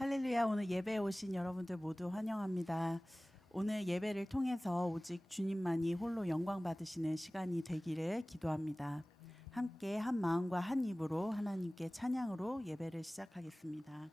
할렐루야. 오늘 예배에 오신 여러분들 모두 환영합니다. 오늘 예배를 통해서 오직 주님만이 홀로 영광 받으시는 시간이 되기를 기도합니다. 함께 한 마음과 한 입으로 하나님께 찬양으로 예배를 시작하겠습니다.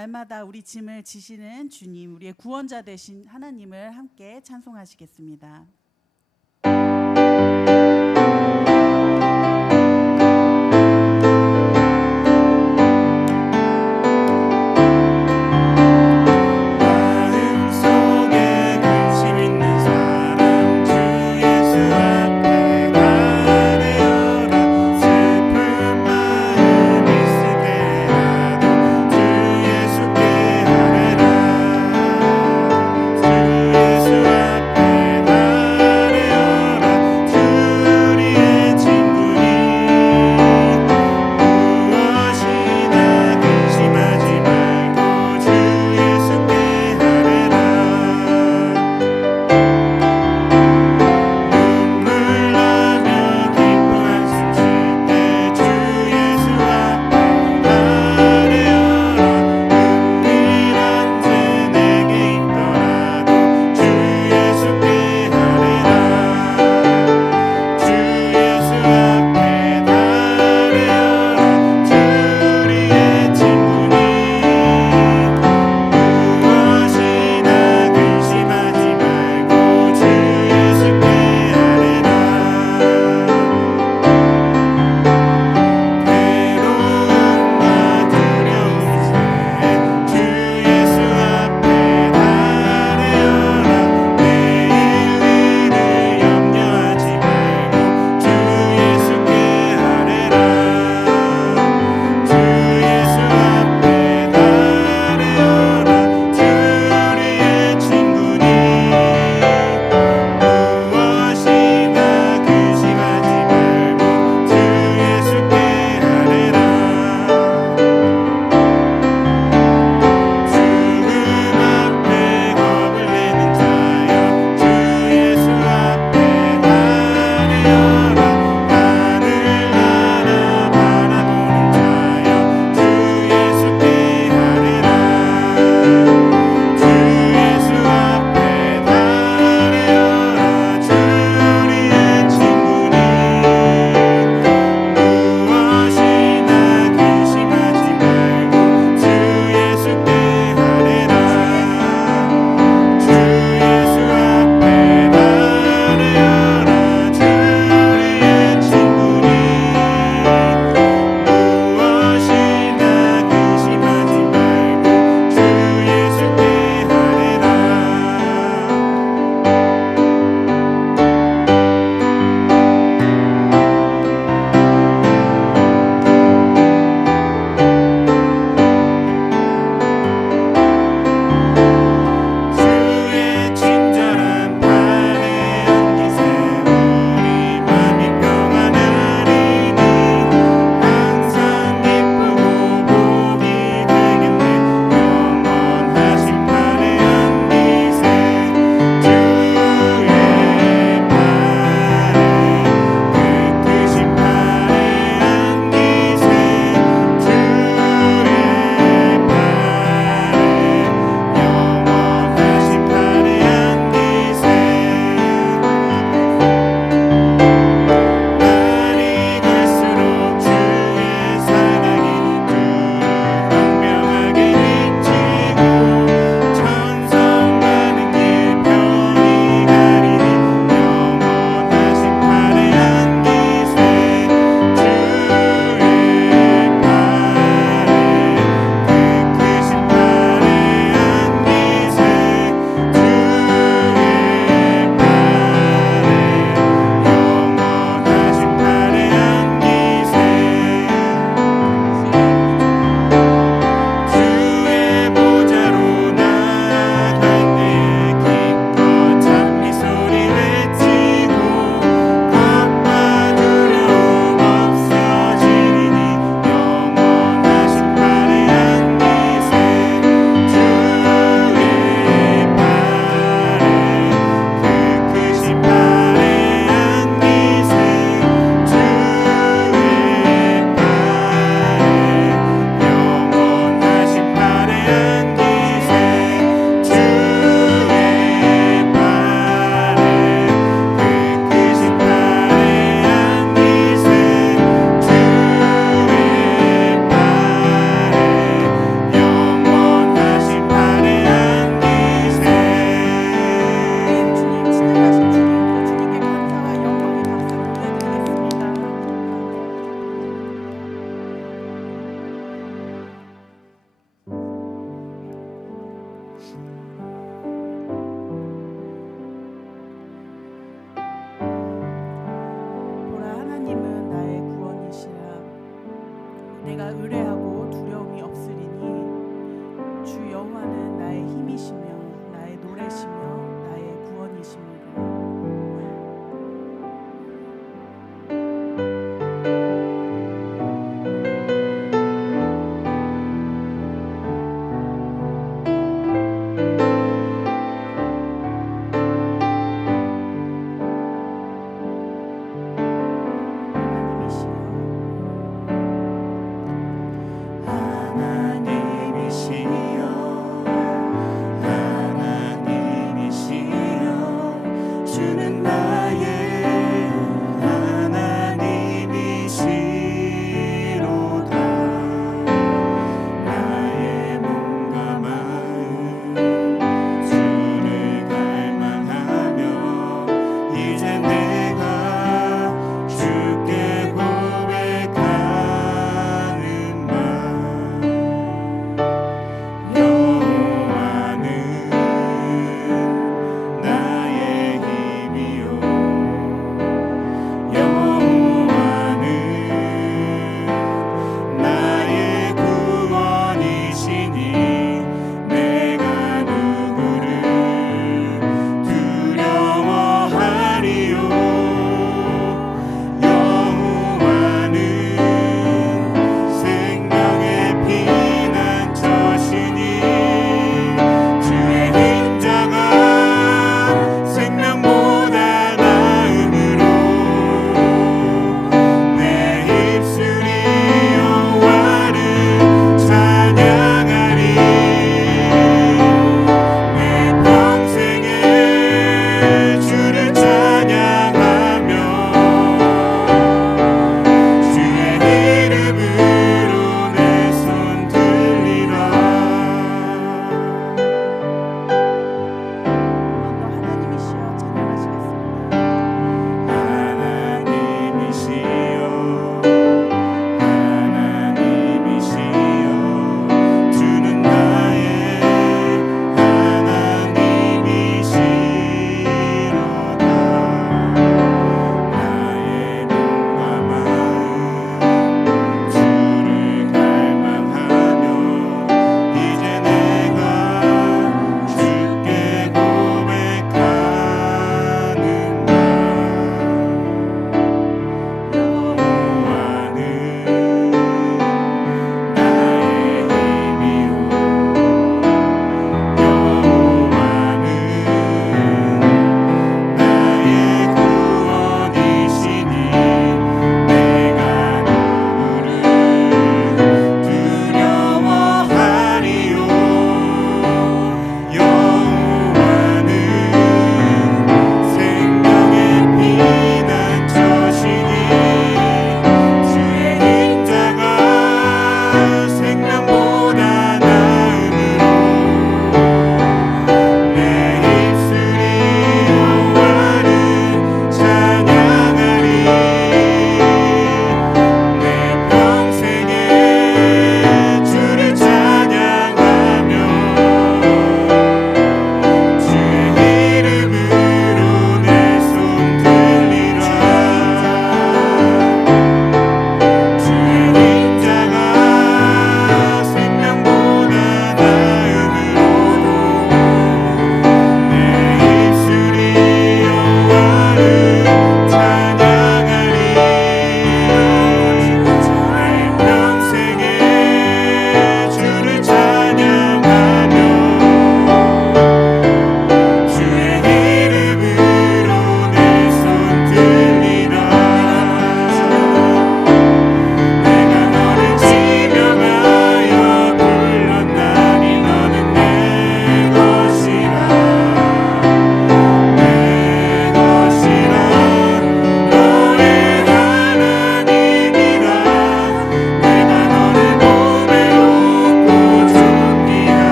날마다 우리 짐을 지시는 주님, 우리의 구원자 되신 하나님을 함께 찬송하시겠습니다. 주 예수 앞에 의뢰하고 두려움이 없으리니 주 여호와는 나의 힘이시며 나의 노래시며 나의 구원이시므로.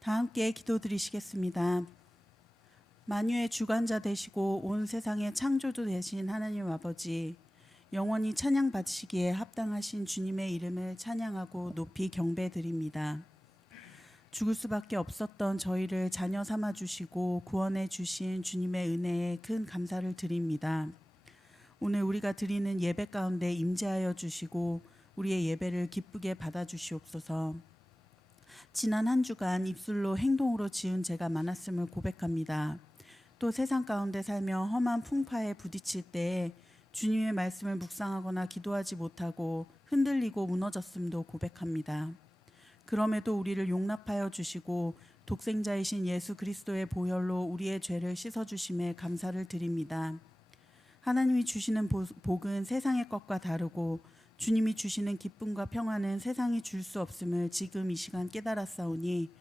다 함께 기도드리시겠습니다. 만유의 주관자 되시고 온 세상의 창조주 되신 하나님 아버지, 영원히 찬양 받으시기에 합당하신 주님의 이름을 찬양하고 높이 경배드립니다. 죽을 수밖에 없었던 저희를 자녀 삼아 주시고 구원해 주신 주님의 은혜에 큰 감사를 드립니다. 오늘 우리가 드리는 예배 가운데 임재하여 주시고 우리의 예배를 기쁘게 받아 주시옵소서. 지난 한 주간 입술로 행동으로 지은 죄가 많았음을 고백합니다. 또 세상 가운데 살며 험한 풍파에 부딪힐 때 주님의 말씀을 묵상하거나 기도하지 못하고 흔들리고 무너졌음도 고백합니다. 그럼에도 우리를 용납하여 주시고 독생자이신 예수 그리스도의 보혈로 우리의 죄를 씻어주심에 감사를 드립니다. 하나님이 주시는 복은 세상의 것과 다르고 주님이 주시는 기쁨과 평안은 세상이 줄 수 없음을 지금 이 시간 깨달았사오니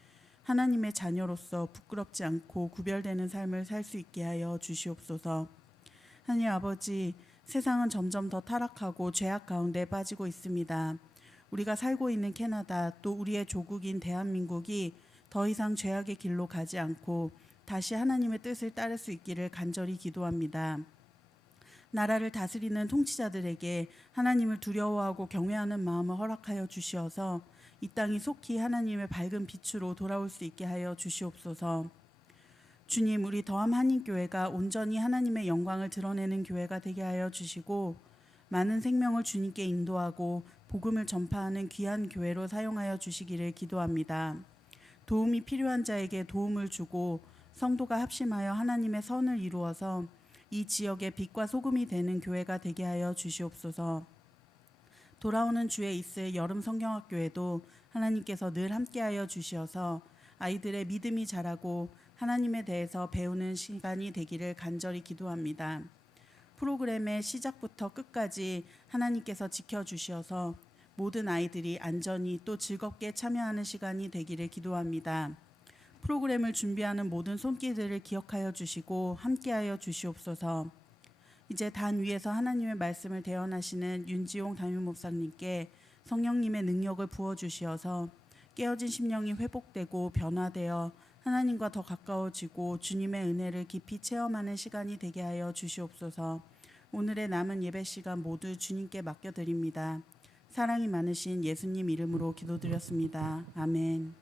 하나님의 자녀로서 부끄럽지 않고 구별되는 삶을 살 수 있게 하여 주시옵소서. 하나님 아버지, 세상은 점점 더 타락하고 죄악 가운데 빠지고 있습니다. 우리가 살고 있는 캐나다, 또 우리의 조국인 대한민국이 더 이상 죄악의 길로 가지 않고 다시 하나님의 뜻을 따를 수 있기를 간절히 기도합니다. 나라를 다스리는 통치자들에게 하나님을 두려워하고 경외하는 마음을 허락하여 주시어서 이 땅이 속히 하나님의 밝은 빛으로 돌아올 수 있게 하여 주시옵소서. 주님, 우리 더함 한인교회가 온전히 하나님의 영광을 드러내는 교회가 되게 하여 주시고 많은 생명을 주님께 인도하고 복음을 전파하는 귀한 교회로 사용하여 주시기를 기도합니다. 도움이 필요한 자에게 도움을 주고 성도가 합심하여 하나님의 선을 이루어서 이 지역의 빛과 소금이 되는 교회가 되게 하여 주시옵소서. 돌아오는 주에 있을 여름 성경학교에도 하나님께서 늘 함께하여 주시어서 아이들의 믿음이 자라고 하나님에 대해서 배우는 시간이 되기를 간절히 기도합니다. 프로그램의 시작부터 끝까지 하나님께서 지켜주셔서 모든 아이들이 안전히 또 즐겁게 참여하는 시간이 되기를 기도합니다. 프로그램을 준비하는 모든 손길들을 기억하여 주시고 함께하여 주시옵소서. 이제 단 위에서 하나님의 말씀을 대언하시는 윤지용 담임 목사님께 성령님의 능력을 부어주시어서 깨어진 심령이 회복되고 변화되어 하나님과 더 가까워지고 주님의 은혜를 깊이 체험하는 시간이 되게 하여 주시옵소서. 오늘의 남은 예배 시간 모두 주님께 맡겨드립니다. 사랑이 많으신 예수님 이름으로 기도드렸습니다. 아멘.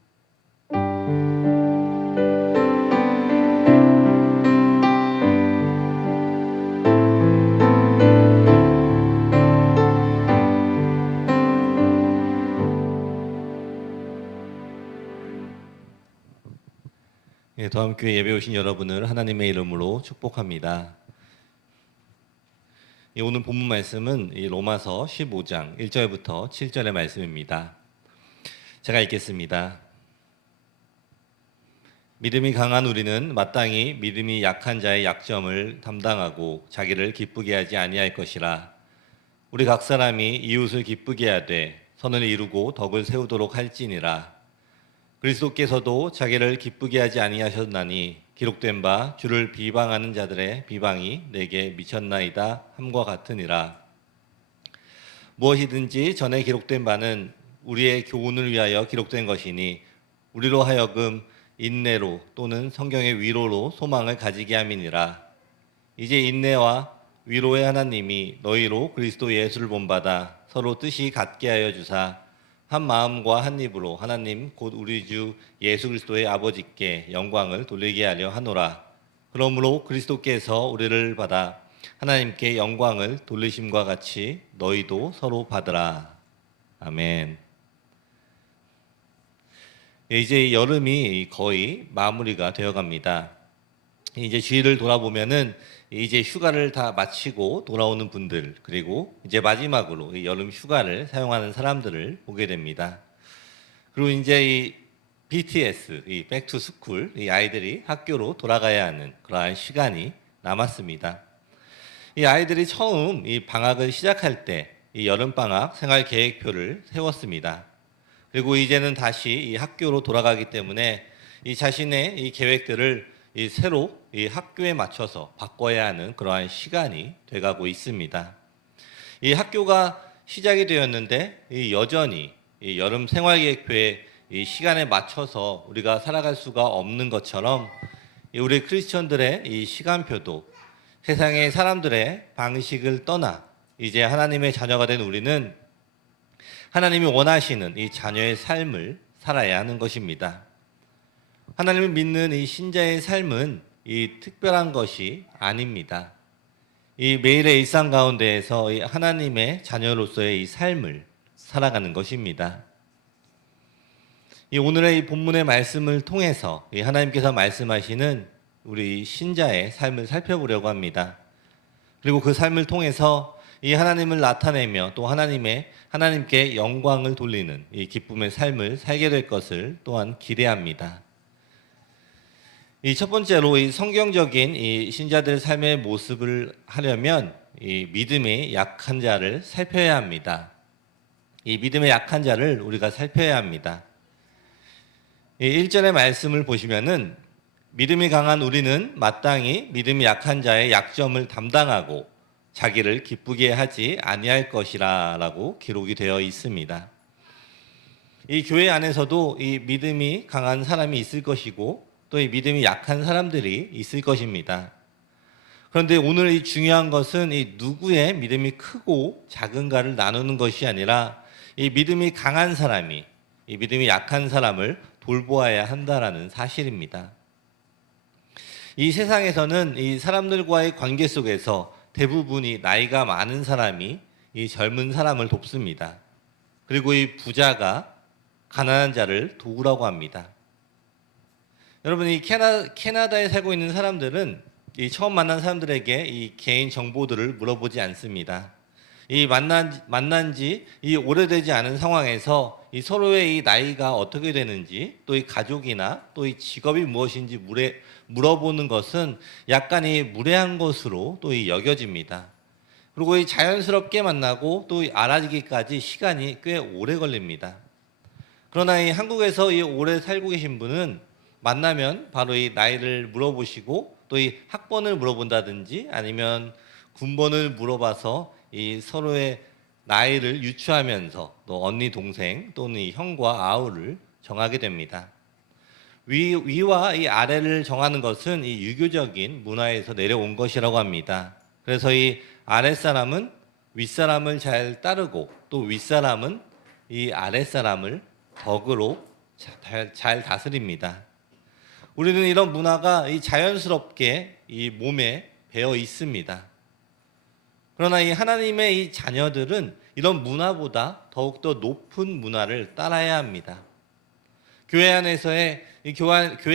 더함교회 예배 오신 여러분을 하나님의 이름으로 축복합니다. 오늘 본문 말씀은 로마서 15장 1절부터 7절의 말씀입니다. 제가 읽겠습니다. 믿음이 강한 우리는 마땅히 믿음이 약한 자의 약점을 담당하고 자기를 기쁘게 하지 아니할 것이라. 우리 각 사람이 이웃을 기쁘게 하되 선을 이루고 덕을 세우도록 할지니라. 그리스도께서도 자기를 기쁘게 하지 아니하셨나니 기록된 바 주를 비방하는 자들의 비방이 내게 미쳤나이다 함과 같으니라. 무엇이든지 전에 기록된 바는 우리의 교훈을 위하여 기록된 것이니 우리로 하여금 인내로 또는 성경의 위로로 소망을 가지게 함이니라. 이제 인내와 위로의 하나님이 너희로 그리스도 예수를 본받아 서로 뜻이 같게 하여 주사 한 마음과 한 입으로 하나님 곧 우리 주 예수 그리스도의 아버지께 영광을 돌리게 하려 하노라. 그러므로 그리스도께서 우리를 받아 하나님께 영광을 돌리심과 같이 너희도 서로 받으라. 아멘. 이제 여름이 거의 마무리가 되어갑니다. 이제 주위를 돌아보면은 이제 휴가를 다 마치고 돌아오는 분들, 그리고 이제 마지막으로 이 여름 휴가를 사용하는 사람들을 보게 됩니다. 그리고 이제 이 BTS, 이 백투 스쿨, 이 아이들이 학교로 돌아가야 하는 그러한 시간이 남았습니다. 이 아이들이 처음 이 방학을 시작할 때 이 여름 방학 생활 계획표를 세웠습니다. 그리고 이제는 다시 이 학교로 돌아가기 때문에 이 자신의 이 계획들을 이 새로 이 학교에 맞춰서 바꿔야 하는 그러한 시간이 돼가고 있습니다. 이 학교가 시작이 되었는데 여전히 이 여름 생활계획표의 이 시간에 맞춰서 우리가 살아갈 수가 없는 것처럼 우리 크리스천들의 이 시간표도 세상의 사람들의 방식을 떠나 이제 하나님의 자녀가 된 우리는 하나님이 원하시는 이 자녀의 삶을 살아야 하는 것입니다. 하나님을 믿는 이 신자의 삶은 이 특별한 것이 아닙니다. 이 매일의 일상 가운데에서 이 하나님의 자녀로서의 이 삶을 살아가는 것입니다. 이 오늘의 이 본문의 말씀을 통해서 이 하나님께서 말씀하시는 우리 신자의 삶을 살펴보려고 합니다. 그리고 그 삶을 통해서 이 하나님을 나타내며 또 하나님께 영광을 돌리는 이 기쁨의 삶을 살게 될 것을 또한 기대합니다. 이 첫 번째로 이 성경적인 이 신자들 삶의 모습을 하려면 이 믿음의 약한 자를 살펴야 합니다. 이 믿음의 약한 자를 우리가 살펴야 합니다. 이 1절의 말씀을 보시면은 믿음이 강한 우리는 마땅히 믿음이 약한 자의 약점을 담당하고 자기를 기쁘게 하지 아니할 것이라라고 기록이 되어 있습니다. 이 교회 안에서도 이 믿음이 강한 사람이 있을 것이고 또 이 믿음이 약한 사람들이 있을 것입니다. 그런데 오늘 이 중요한 것은 이 누구의 믿음이 크고 작은가를 나누는 것이 아니라 이 믿음이 강한 사람이 이 믿음이 약한 사람을 돌보아야 한다라는 사실입니다. 이 세상에서는 이 사람들과의 관계 속에서 대부분이 나이가 많은 사람이 이 젊은 사람을 돕습니다. 그리고 이 부자가 가난한 자를 도우라고 합니다. 여러분, 이 캐나다에 살고 있는 사람들은 이 처음 만난 사람들에게 이 개인 정보들을 물어보지 않습니다. 이 만난 지 이 오래되지 않은 상황에서 이 서로의 이 나이가 어떻게 되는지 또 이 가족이나 또 이 직업이 무엇인지 물어보는 것은 약간 이 무례한 것으로 또 이 여겨집니다. 그리고 이 자연스럽게 만나고 또 알아지기까지 시간이 꽤 오래 걸립니다. 그러나 이 한국에서 이 오래 살고 계신 분은 만나면 바로 이 나이를 물어보시고 또 이 학번을 물어본다든지 아니면 군번을 물어봐서 이 서로의 나이를 유추하면서 또 언니 동생 또는 이 형과 아우를 정하게 됩니다. 위와 이 아래를 정하는 것은 이 유교적인 문화에서 내려온 것이라고 합니다. 그래서 이 아랫사람은 윗사람을 잘 따르고 또 윗사람은 이 아랫사람을 덕으로 잘 다스립니다. 우리는 이런 문화가 이 자연스럽게 이 몸에 배어 있습니다. 그러나 이 하나님의 이 자녀들은 이런 문화보다 더욱더 높은 문화를 따라야 합니다. 교회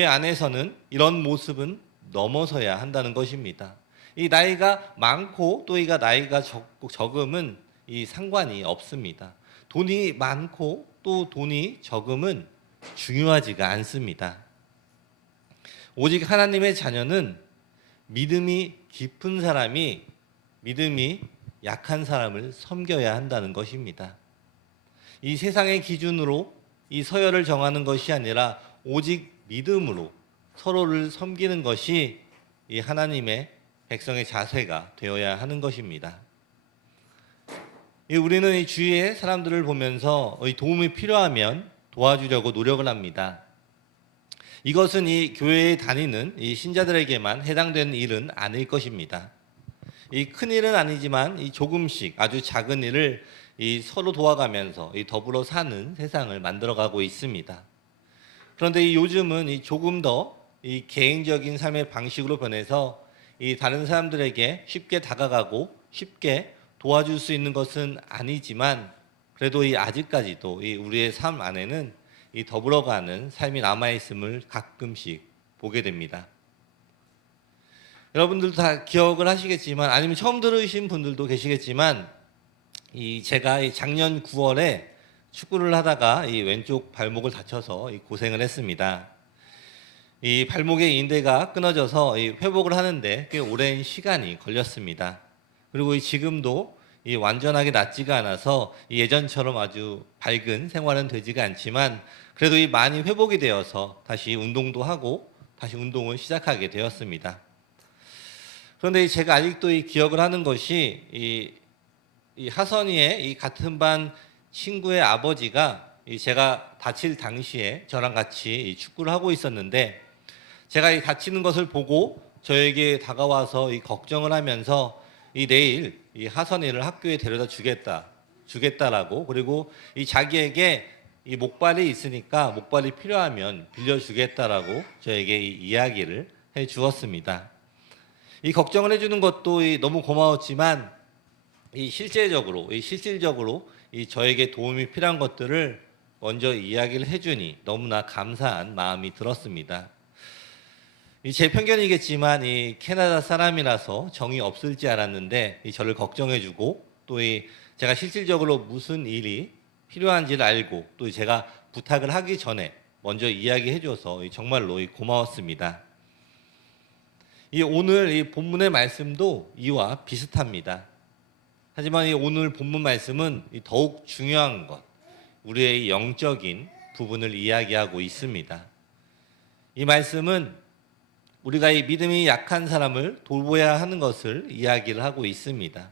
안에서는 이런 모습은 넘어서야 한다는 것입니다. 이 나이가 많고 또 이가 나이가 적음은 이 상관이 없습니다. 돈이 많고 또 돈이 적음은 중요하지가 않습니다. 오직 하나님의 자녀는 믿음이 깊은 사람이 믿음이 약한 사람을 섬겨야 한다는 것입니다. 이 세상의 기준으로 이 서열을 정하는 것이 아니라 오직 믿음으로 서로를 섬기는 것이 이 하나님의 백성의 자세가 되어야 하는 것입니다. 우리는 이 주위의 사람들을 보면서 도움이 필요하면 도와주려고 노력을 합니다. 이것은 이 교회에 다니는 이 신자들에게만 해당되는 일은 아닐 것입니다. 이 큰 일은 아니지만 이 조금씩 아주 작은 일을 이 서로 도와가면서 이 더불어 사는 세상을 만들어가고 있습니다. 그런데 이 요즘은 이 조금 더 이 개인적인 삶의 방식으로 변해서 이 다른 사람들에게 쉽게 다가가고 쉽게 도와줄 수 있는 것은 아니지만 그래도 이 아직까지도 이 우리의 삶 안에는 이 더불어가는 삶이 남아있음을 가끔씩 보게 됩니다. 여러분들도 다 기억을 하시겠지만 아니면 처음 들으신 분들도 계시겠지만 제가 이 작년 9월에 축구를 하다가 이 왼쪽 발목을 다쳐서 이 고생을 했습니다. 이 발목의 인대가 끊어져서 이 회복을 하는데 꽤 오랜 시간이 걸렸습니다. 그리고 지금도 이 완전하게 낫지가 않아서 예전처럼 아주 밝은 생활은 되지가 않지만 그래도 이 많이 회복이 되어서 다시 운동도 하고 다시 운동을 시작하게 되었습니다. 그런데 제가 아직도 이 기억을 하는 것이 이 하선이의 이 같은 반 친구의 아버지가 제가 다칠 당시에 저랑 같이 이 축구를 하고 있었는데 제가 이 다치는 것을 보고 저에게 다가와서 이 걱정을 하면서 이 내일 이 하선이를 학교에 데려다 주겠다라고 그리고 이 자기에게 이 목발이 있으니까 목발이 필요하면 빌려주겠다라고 저에게 이 이야기를 해 주었습니다. 이 걱정을 해주는 것도 너무 고마웠지만 이 실질적으로 이 저에게 도움이 필요한 것들을 먼저 이야기를 해주니 너무나 감사한 마음이 들었습니다. 제 편견이겠지만 이 캐나다 사람이라서 정이 없을지 알았는데 저를 걱정해주고 또 제가 실질적으로 무슨 일이 필요한지를 알고 또 제가 부탁을 하기 전에 먼저 이야기해줘서 정말로 고마웠습니다. 오늘 이 본문의 말씀도 이와 비슷합니다. 하지만 오늘 본문 말씀은 더욱 중요한 것, 우리의 영적인 부분을 이야기하고 있습니다. 이 말씀은 우리가 이 믿음이 약한 사람을 돌보아야 하는 것을 이야기를 하고 있습니다.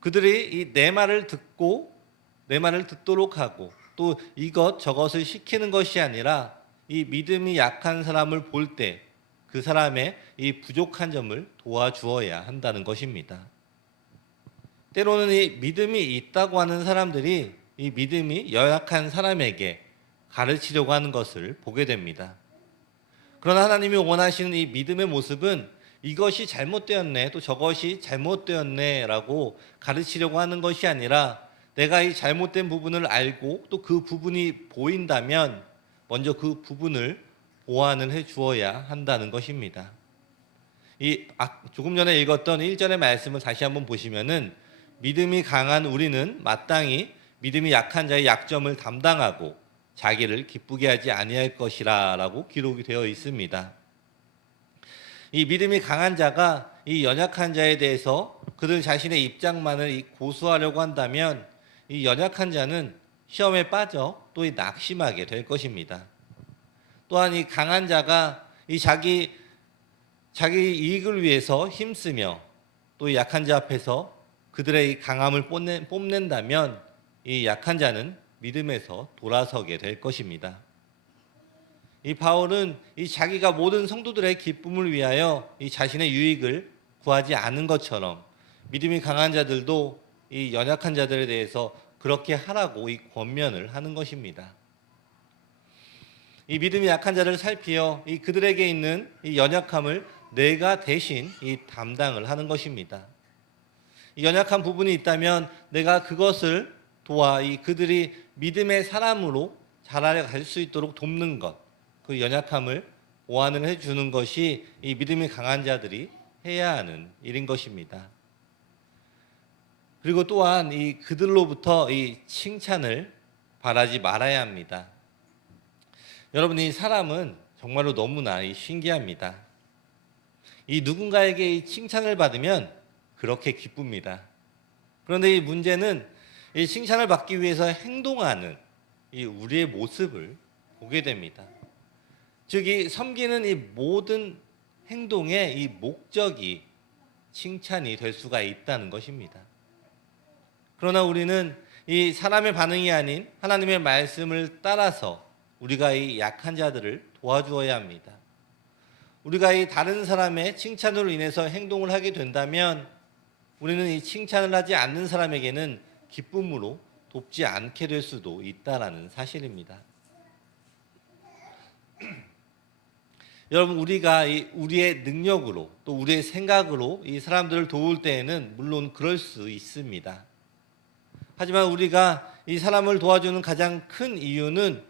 그들이 내 말을 듣도록 하고 또 이것 저것을 시키는 것이 아니라 이 믿음이 약한 사람을 볼 때 그 사람의 이 부족한 점을 도와주어야 한다는 것입니다. 때로는 이 믿음이 있다고 하는 사람들이 이 믿음이 연약한 사람에게 가르치려고 하는 것을 보게 됩니다. 그러나 하나님이 원하시는 이 믿음의 모습은 이것이 잘못되었네, 또 저것이 잘못되었네 라고 가르치려고 하는 것이 아니라 내가 이 잘못된 부분을 알고 또 그 부분이 보인다면 먼저 그 부분을 보완을 해 주어야 한다는 것입니다. 조금 전에 읽었던 1절의 말씀을 다시 한번 보시면은 믿음이 강한 우리는 마땅히 믿음이 약한 자의 약점을 담당하고 자기를 기쁘게 하지 아니할 것이라 라고 기록이 되어 있습니다. 이 믿음이 강한 자가 이 연약한 자에 대해서 그들 자신의 입장만을 고수하려고 한다면 이 연약한 자는 시험에 빠져 또 낙심하게 될 것입니다. 또한 이 강한 자가 이 자기 이익을 위해서 힘쓰며 또 약한 자 앞에서 그들의 이 강함을 뽐낸다면 이 약한 자는 믿음에서 돌아서게 될 것입니다. 이 바울은 이 자기가 모든 성도들의 기쁨을 위하여 이 자신의 유익을 구하지 않은 것처럼 믿음이 강한 자들도 이 연약한 자들에 대해서 그렇게 하라고 이 권면을 하는 것입니다. 이 믿음이 약한 자를 살피어 이 그들에게 있는 이 연약함을 내가 대신 이 담당을 하는 것입니다. 이 연약한 부분이 있다면 내가 그것을 도와 이 그들이 믿음의 사람으로 자라갈 수 있도록 돕는 것, 그 연약함을 보완을 해주는 것이 이 믿음이 강한 자들이 해야 하는 일인 것입니다. 그리고 또한 이 그들로부터 이 칭찬을 바라지 말아야 합니다. 여러분, 이 사람은 정말로 너무나 신기합니다. 이 누군가에게 이 칭찬을 받으면 그렇게 기쁩니다. 그런데 이 문제는 이 칭찬을 받기 위해서 행동하는 이 우리의 모습을 보게 됩니다. 즉, 이 섬기는 이 모든 행동의 이 목적이 칭찬이 될 수가 있다는 것입니다. 그러나 우리는 이 사람의 반응이 아닌 하나님의 말씀을 따라서 우리가 이 약한 자들을 도와주어야 합니다. 우리가 이 다른 사람의 칭찬으로 인해서 행동을 하게 된다면 우리는 이 칭찬을 하지 않는 사람에게는 기쁨으로 돕지 않게 될 수도 있다라는 사실입니다. 여러분, 우리가 우리의 능력으로 또 우리의 생각으로 이 사람들을 도울 때에는 물론 그럴 수 있습니다. 하지만 우리가 이 사람을 도와주는 가장 큰 이유는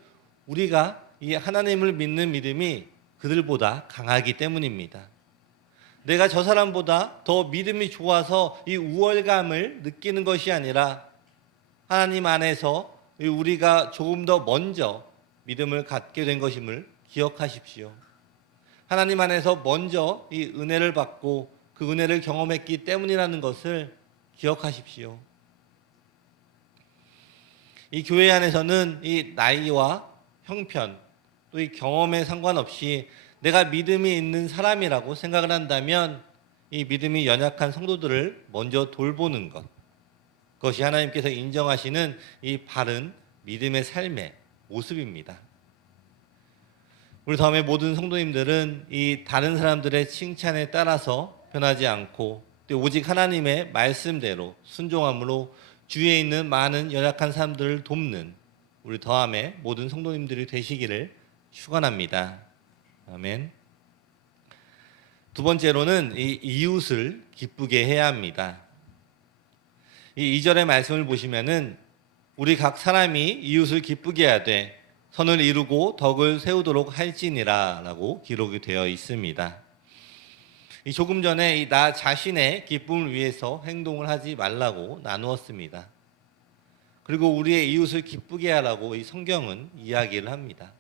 우리가 이 하나님을 믿는 믿음이 그들보다 강하기 때문입니다. 내가 저 사람보다 더 믿음이 좋아서 이 우월감을 느끼는 것이 아니라 하나님 안에서 우리가 조금 더 먼저 믿음을 갖게 된 것임을 기억하십시오. 하나님 안에서 먼저 이 은혜를 받고 그 은혜를 경험했기 때문이라는 것을 기억하십시오. 이 교회 안에서는 이 나이와 형편 또 이 경험에 상관없이 내가 믿음이 있는 사람이라고 생각을 한다면 이 믿음이 연약한 성도들을 먼저 돌보는 것, 그것이 하나님께서 인정하시는 이 바른 믿음의 삶의 모습입니다. 우리 다음에 모든 성도님들은 이 다른 사람들의 칭찬에 따라서 변하지 않고 또 오직 하나님의 말씀대로 순종함으로 주위에 있는 많은 연약한 사람들을 돕는 우리 더함의 모든 성도님들이 되시기를 축원합니다. 아멘. 두 번째로는 이 이웃을 기쁘게 해야 합니다. 이 2절의 말씀을 보시면은 우리 각 사람이 이웃을 기쁘게 하되 선을 이루고 덕을 세우도록 할지니라 라고 기록이 되어 있습니다. 조금 전에 나 자신의 기쁨을 위해서 행동을 하지 말라고 나누었습니다. 그리고 우리의 이웃을 기쁘게 하라고 이 성경은 이야기를 합니다.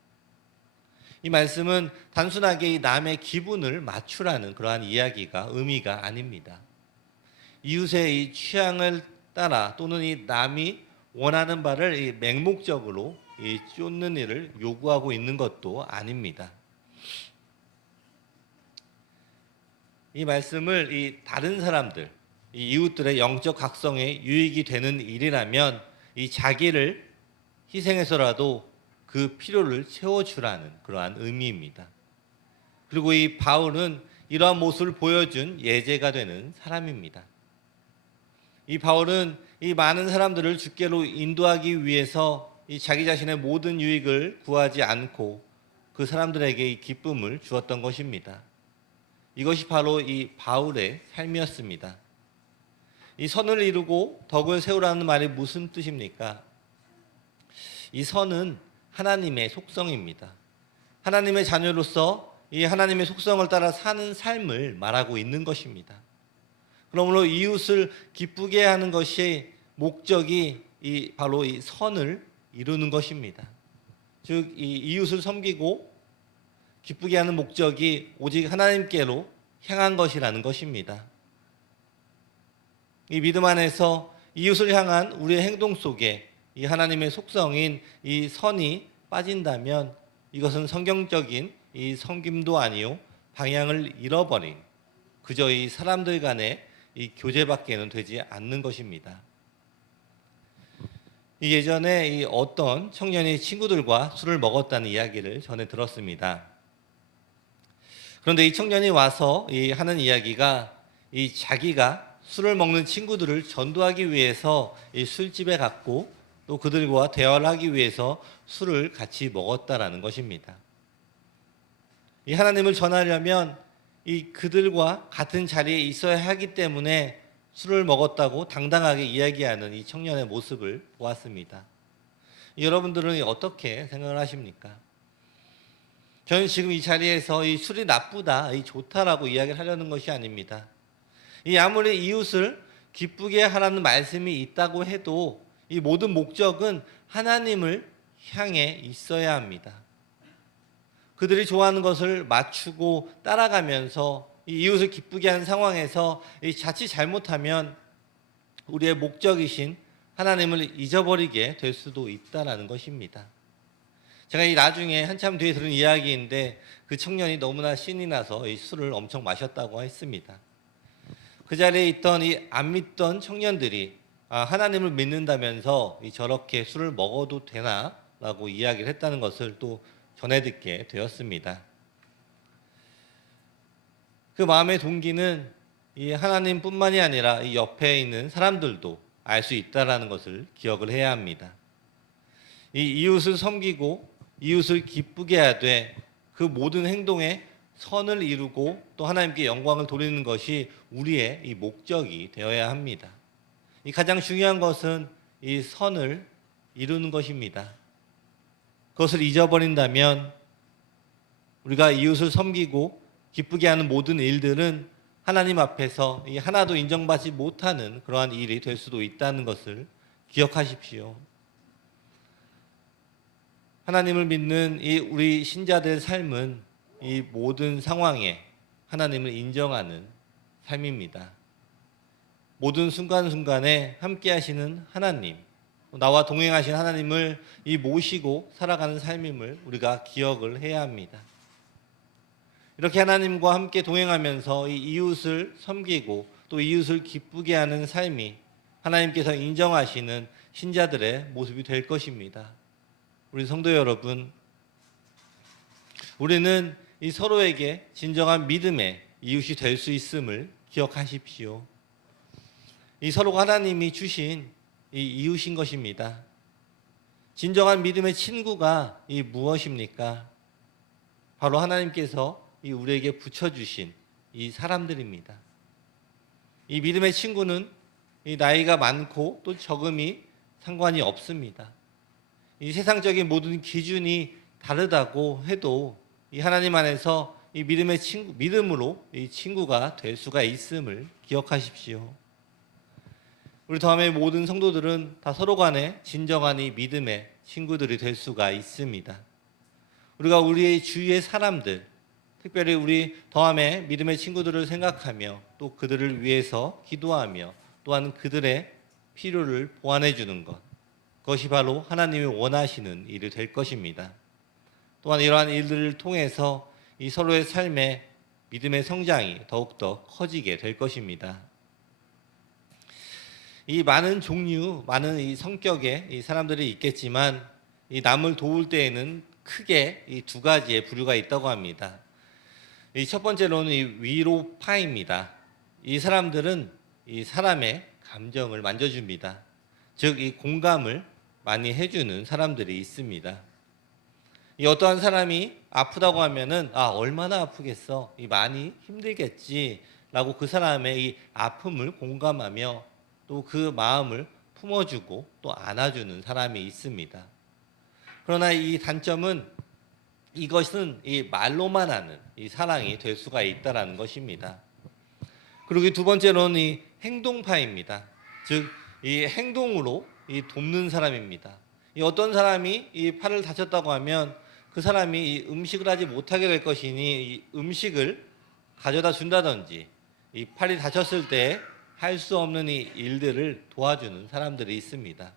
이 말씀은 단순하게 이 남의 기분을 맞추라는 그러한 이야기가 의미가 아닙니다. 이웃의 이 취향을 따라 또는 이 남이 원하는 바를 이 맹목적으로 이 쫓는 일을 요구하고 있는 것도 아닙니다. 이 말씀을 이 다른 사람들, 이 이웃들의 영적 각성에 유익이 되는 일이라면 이 자기를 희생해서라도 그 필요를 채워주라는 그러한 의미입니다. 그리고 이 바울은 이러한 모습을 보여준 예제가 되는 사람입니다. 이 바울은 이 많은 사람들을 주께로 인도하기 위해서 이 자기 자신의 모든 유익을 구하지 않고 그 사람들에게 이 기쁨을 주었던 것입니다. 이것이 바로 이 바울의 삶이었습니다. 이 선을 이루고 덕을 세우라는 말이 무슨 뜻입니까? 이 선은 하나님의 속성입니다. 하나님의 자녀로서 이 하나님의 속성을 따라 사는 삶을 말하고 있는 것입니다. 그러므로 이웃을 기쁘게 하는 것이 목적이 바로 이 선을 이루는 것입니다. 즉 이 이웃을 섬기고 기쁘게 하는 목적이 오직 하나님께로 향한 것이라는 것입니다. 이 믿음 안에서 이웃을 향한 우리의 행동 속에 이 하나님의 속성인 이 선이 빠진다면 이것은 성경적인 이 섬김도 아니요 방향을 잃어버린 그저 이 사람들 간의 이 교제밖에는 되지 않는 것입니다. 예전에 이 어떤 청년이 친구들과 술을 먹었다는 이야기를 전해 들었습니다. 그런데 이 청년이 와서 하는 이야기가 이 자기가 술을 먹는 친구들을 전도하기 위해서 이 술집에 갔고 또 그들과 대화를 하기 위해서 술을 같이 먹었다라는 것입니다. 이 하나님을 전하려면 이 그들과 같은 자리에 있어야 하기 때문에 술을 먹었다고 당당하게 이야기하는 이 청년의 모습을 보았습니다. 여러분들은 어떻게 생각을 하십니까? 저는 지금 이 자리에서 이 술이 나쁘다, 이 좋다라고 이야기를 하려는 것이 아닙니다. 이 아무리 이웃을 기쁘게 하라는 말씀이 있다고 해도 이 모든 목적은 하나님을 향해 있어야 합니다. 그들이 좋아하는 것을 맞추고 따라가면서 이 이웃을 기쁘게 하는 상황에서 이 자칫 잘못하면 우리의 목적이신 하나님을 잊어버리게 될 수도 있다라는 것입니다. 제가 이 나중에 한참 뒤에 들은 이야기인데 그 청년이 너무나 신이 나서 이 술을 엄청 마셨다고 했습니다. 그 자리에 있던 이 안 믿던 청년들이 하나님을 믿는다면서 저렇게 술을 먹어도 되나? 라고 이야기를 했다는 것을 또 전해 듣게 되었습니다. 그 마음의 동기는 이 하나님뿐만이 아니라 이 옆에 있는 사람들도 알 수 있다라는 것을 기억을 해야 합니다. 이 이웃을 섬기고 이웃을 기쁘게 하되 그 모든 행동에 선을 이루고 또 하나님께 영광을 돌리는 것이 우리의 이 목적이 되어야 합니다. 이 가장 중요한 것은 이 선을 이루는 것입니다. 그것을 잊어버린다면 우리가 이웃을 섬기고 기쁘게 하는 모든 일들은 하나님 앞에서 이 하나도 인정받지 못하는 그러한 일이 될 수도 있다는 것을 기억하십시오. 하나님을 믿는 이 우리 신자들의 삶은 이 모든 상황에 하나님을 인정하는 삶입니다. 모든 순간순간에 함께 하시는 하나님, 나와 동행하신 하나님을 이 모시고 살아가는 삶임을 우리가 기억을 해야 합니다. 이렇게 하나님과 함께 동행하면서 이 이웃을 섬기고 또 이웃을 기쁘게 하는 삶이 하나님께서 인정하시는 신자들의 모습이 될 것입니다. 우리 성도 여러분, 우리는 이 서로에게 진정한 믿음의 이웃이 될 수 있음을 기억하십시오. 이 서로가 하나님이 주신 이 이웃인 것입니다. 진정한 믿음의 친구가 이 무엇입니까? 바로 하나님께서 이 우리에게 붙여주신 이 사람들입니다. 이 믿음의 친구는 이 나이가 많고 또 적음이 상관이 없습니다. 이 세상적인 모든 기준이 다르다고 해도 이 하나님 안에서 이 믿음의 친구, 믿음으로 이 친구가 될 수가 있음을 기억하십시오. 우리 다음에 모든 성도들은 다 서로 간에 진정한 이 믿음의 친구들이 될 수가 있습니다. 우리가 우리의 주위의 사람들, 특별히 우리 더함의 믿음의 친구들을 생각하며 또 그들을 위해서 기도하며 또한 그들의 필요를 보완해 주는 것, 그것이 바로 하나님이 원하시는 일이 될 것입니다. 또한 이러한 일들을 통해서 이 서로의 삶의 믿음의 성장이 더욱더 커지게 될 것입니다. 이 많은 종류, 많은 이 성격의 이 사람들이 있겠지만 이 남을 도울 때에는 크게 이 두 가지의 부류가 있다고 합니다. 이 첫 번째로는 이 위로파입니다. 이 사람들은 이 사람의 감정을 만져줍니다. 즉, 이 공감을 많이 해주는 사람들이 있습니다. 이 어떠한 사람이 아프다고 하면은 얼마나 아프겠어, 이 많이 힘들겠지라고 그 사람의 이 아픔을 공감하며 또 그 마음을 품어주고 또 안아주는 사람이 있습니다. 그러나 이 단점은 이것은 이 말로만 하는 이 사랑이 될 수가 있다라는 것입니다. 그리고 두 번째로는 이 행동파입니다. 즉, 이 행동으로 이 돕는 사람입니다. 이 어떤 사람이 이 팔을 다쳤다고 하면 그 사람이 이 음식을 하지 못하게 될 것이니 이 음식을 가져다 준다든지 이 팔이 다쳤을 때 할 수 없는 이 일들을 도와주는 사람들이 있습니다.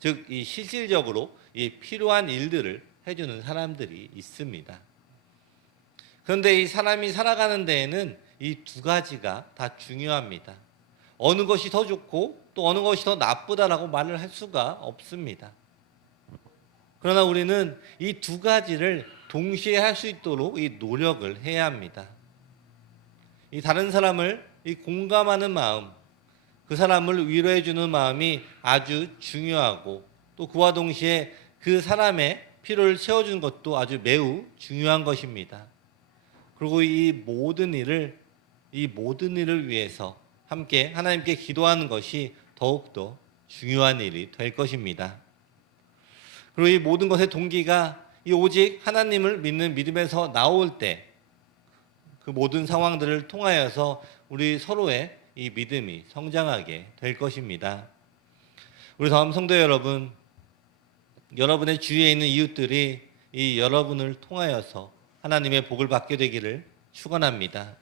즉, 이 실질적으로 이 필요한 일들을 해주는 사람들이 있습니다. 그런데 이 사람이 살아가는 데에는 이 두 가지가 다 중요합니다. 어느 것이 더 좋고 또 어느 것이 더 나쁘다라고 말을 할 수가 없습니다. 그러나 우리는 이 두 가지를 동시에 할 수 있도록 이 노력을 해야 합니다. 이 다른 사람을 이 공감하는 마음, 그 사람을 위로해 주는 마음이 아주 중요하고 또 그와 동시에 그 사람의 필요를 채워주는 것도 아주 매우 중요한 것입니다. 그리고 이 모든 일을 위해서 함께 하나님께 기도하는 것이 더욱더 중요한 일이 될 것입니다. 그리고 이 모든 것의 동기가 이 오직 하나님을 믿는 믿음에서 나올 때 그 모든 상황들을 통하여서 우리 서로의 이 믿음이 성장하게 될 것입니다. 우리 다음 성도 여러분, 여러분의 주위에 있는 이웃들이 이 여러분을 통하여서 하나님의 복을 받게 되기를 축원합니다.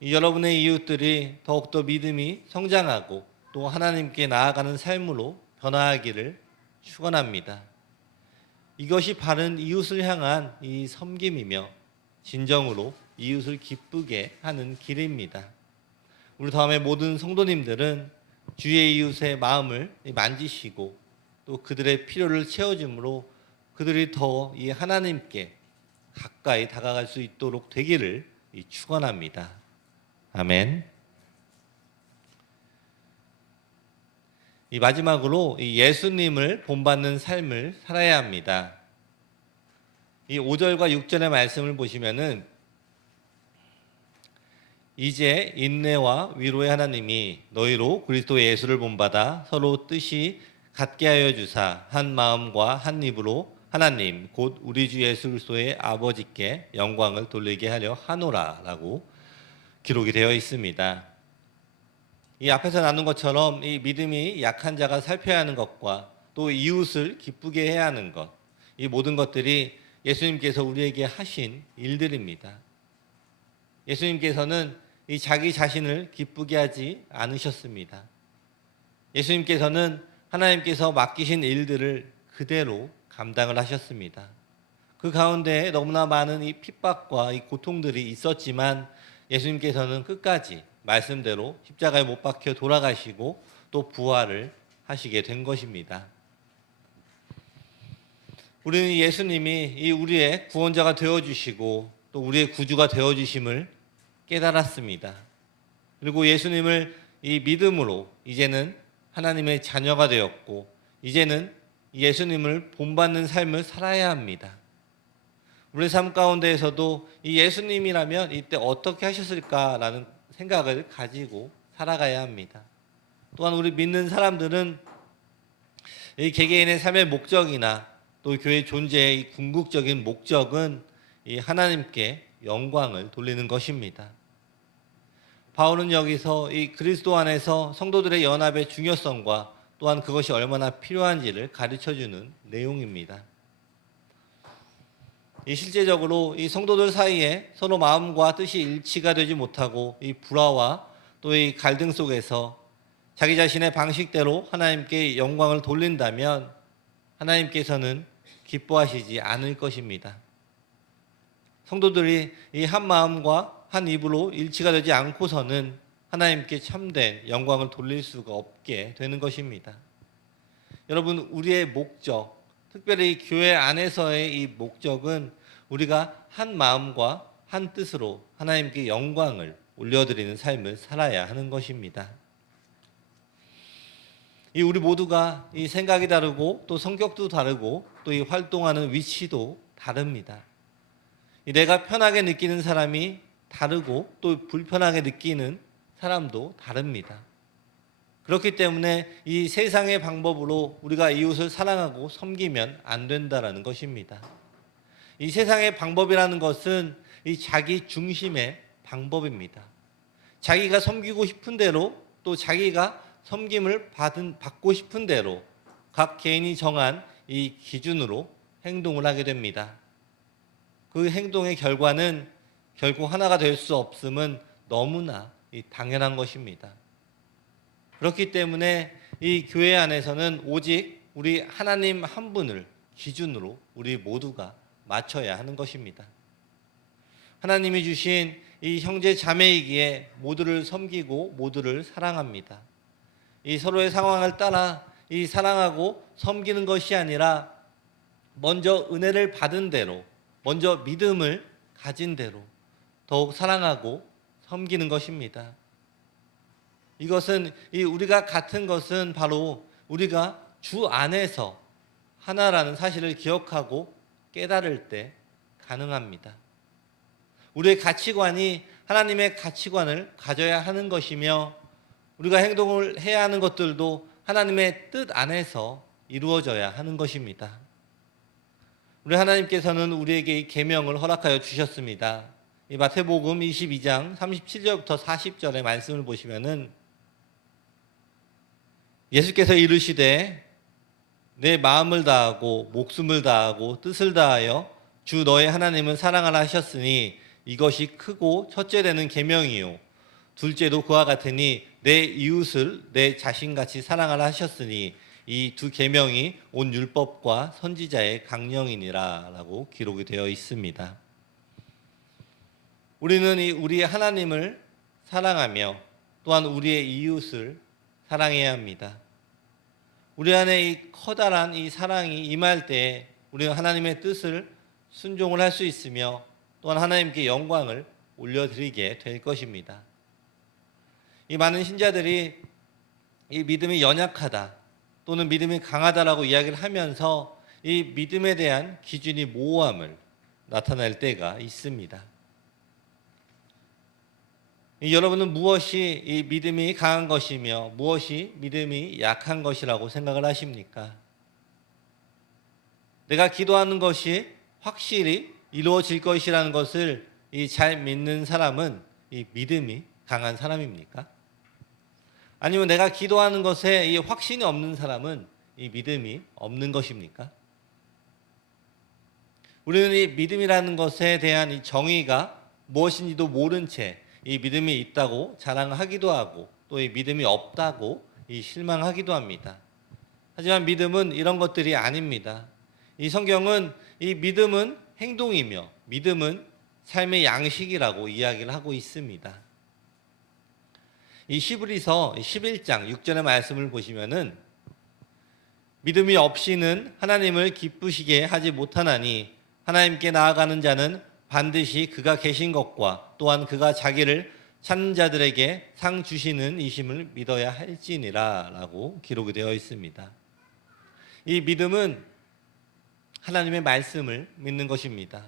이 여러분의 이웃들이 더욱더 믿음이 성장하고 또 하나님께 나아가는 삶으로 변화하기를 축원합니다. 이것이 바른 이웃을 향한 이 섬김이며 진정으로 이웃을 기쁘게 하는 길입니다. 우리 다음에 모든 성도님들은 주의 이웃의 마음을 만지시고 또 그들의 필요를 채워줌으로 그들이 더 이 하나님께 가까이 다가갈 수 있도록 되기를 축원합니다. 아멘. 이 마지막으로 이 예수님을 본받는 삶을 살아야 합니다. 이 5절과 6절의 말씀을 보시면은 이제 인내와 위로의 하나님이 너희로 그리스도 예수를 본받아 서로 뜻이 같게 하여 주사 한 마음과 한 입으로 하나님 곧 우리 주 예수 그리스도의 아버지께 영광을 돌리게 하려 하노라라고 기록이 되어 있습니다. 이 앞에서 나눈 것처럼 이 믿음이 약한 자가 살펴야 하는 것과 또 이웃을 기쁘게 해야 하는 것, 이 모든 것들이 예수님께서 우리에게 하신 일들입니다. 예수님께서는 이 자기 자신을 기쁘게 하지 않으셨습니다. 예수님께서는 하나님께서 맡기신 일들을 그대로 감당을 하셨습니다. 그 가운데 너무나 많은 이 핍박과 이 고통들이 있었지만 예수님께서는 끝까지 말씀대로 십자가에 못 박혀 돌아가시고 또 부활을 하시게 된 것입니다. 우리는 예수님이 이 우리의 구원자가 되어주시고 또 우리의 구주가 되어주심을 깨달았습니다. 그리고 예수님을 이 믿음으로 이제는 하나님의 자녀가 되었고 이제는 예수님을 본받는 삶을 살아야 합니다. 우리 삶 가운데에서도 이 예수님이라면 이때 어떻게 하셨을까라는 생각을 가지고 살아가야 합니다. 또한 우리 믿는 사람들은 이 개개인의 삶의 목적이나 또 교회 존재의 이 궁극적인 목적은 이 하나님께 영광을 돌리는 것입니다. 바울은 여기서 이 그리스도 안에서 성도들의 연합의 중요성과 또한 그것이 얼마나 필요한지를 가르쳐주는 내용입니다. 이 실제적으로 이 성도들 사이에 서로 마음과 뜻이 일치가 되지 못하고 이 불화와 또 이 갈등 속에서 자기 자신의 방식대로 하나님께 영광을 돌린다면 하나님께서는 기뻐하시지 않을 것입니다. 성도들이 이 한 마음과 한 입으로 일치가 되지 않고서는 하나님께 참된 영광을 돌릴 수가 없게 되는 것입니다. 여러분, 우리의 목적, 특별히 교회 안에서의 이 목적은 우리가 한 마음과 한 뜻으로 하나님께 영광을 올려드리는 삶을 살아야 하는 것입니다. 이 우리 모두가 이 생각이 다르고 또 성격도 다르고 또 이 활동하는 위치도 다릅니다. 내가 편하게 느끼는 사람이 다르고 또 불편하게 느끼는 사람도 다릅니다. 그렇기 때문에 이 세상의 방법으로 우리가 이웃을 사랑하고 섬기면 안 된다라는 것입니다. 이 세상의 방법이라는 것은 이 자기 중심의 방법입니다. 자기가 섬기고 싶은 대로 또 자기가 섬김을 받고 싶은 대로 각 개인이 정한 이 기준으로 행동을 하게 됩니다. 그 행동의 결과는 결국 하나가 될 수 없음은 너무나 당연한 것입니다. 그렇기 때문에 이 교회 안에서는 오직 우리 하나님 한 분을 기준으로 우리 모두가 맞춰야 하는 것입니다. 하나님이 주신 이 형제 자매이기에 모두를 섬기고 모두를 사랑합니다. 이 서로의 상황을 따라 이 사랑하고 섬기는 것이 아니라 먼저 은혜를 받은 대로, 먼저 믿음을 가진 대로 더욱 사랑하고 섬기는 것입니다. 이것은 우리가 같은 것은 바로 우리가 주 안에서 하나라는 사실을 기억하고 깨달을 때 가능합니다. 우리의 가치관이 하나님의 가치관을 가져야 하는 것이며 우리가 행동을 해야 하는 것들도 하나님의 뜻 안에서 이루어져야 하는 것입니다. 우리 하나님께서는 우리에게 이 계명을 허락하여 주셨습니다. 이 마태복음 22장 37절부터 40절의 말씀을 보시면은 예수께서 이르시되 내 마음을 다하고 목숨을 다하고 뜻을 다하여 주 너의 하나님을 사랑하라 하셨으니 이것이 크고 첫째 되는 계명이요 둘째도 그와 같으니 내 이웃을 내 자신같이 사랑하라 하셨으니 이 두 계명이 온 율법과 선지자의 강령이니라라고 기록이 되어 있습니다. 우리는 우리 하나님을 사랑하며 또한 우리의 이웃을 사랑해야 합니다. 우리 안에 이 커다란 이 사랑이 임할 때 우리는 하나님의 뜻을 순종을 할 수 있으며 또한 하나님께 영광을 올려드리게 될 것입니다. 이 많은 신자들이 이 믿음이 연약하다 또는 믿음이 강하다라고 이야기를 하면서 이 믿음에 대한 기준이 모호함을 나타낼 때가 있습니다. 여러분은 무엇이 이 믿음이 강한 것이며 무엇이 믿음이 약한 것이라고 생각을 하십니까? 내가 기도하는 것이 확실히 이루어질 것이라는 것을 잘 믿는 사람은 이 믿음이 강한 사람입니까? 아니면 내가 기도하는 것에 이 확신이 없는 사람은 이 믿음이 없는 것입니까? 우리는 이 믿음이라는 것에 대한 이 정의가 무엇인지도 모른 채 이 믿음이 있다고 자랑하기도 하고 또 이 믿음이 없다고 이 실망하기도 합니다. 하지만 믿음은 이런 것들이 아닙니다. 이 성경은 이 믿음은 행동이며 믿음은 삶의 양식이라고 이야기를 하고 있습니다. 이 히브리서 11장 6절의 말씀을 보시면은 믿음이 없이는 하나님을 기쁘시게 하지 못하나니 하나님께 나아가는 자는 반드시 그가 계신 것과 또한 그가 자기를 찾는 자들에게 상 주시는 이심을 믿어야 할지니라 라고 기록이 되어 있습니다. 이 믿음은 하나님의 말씀을 믿는 것입니다.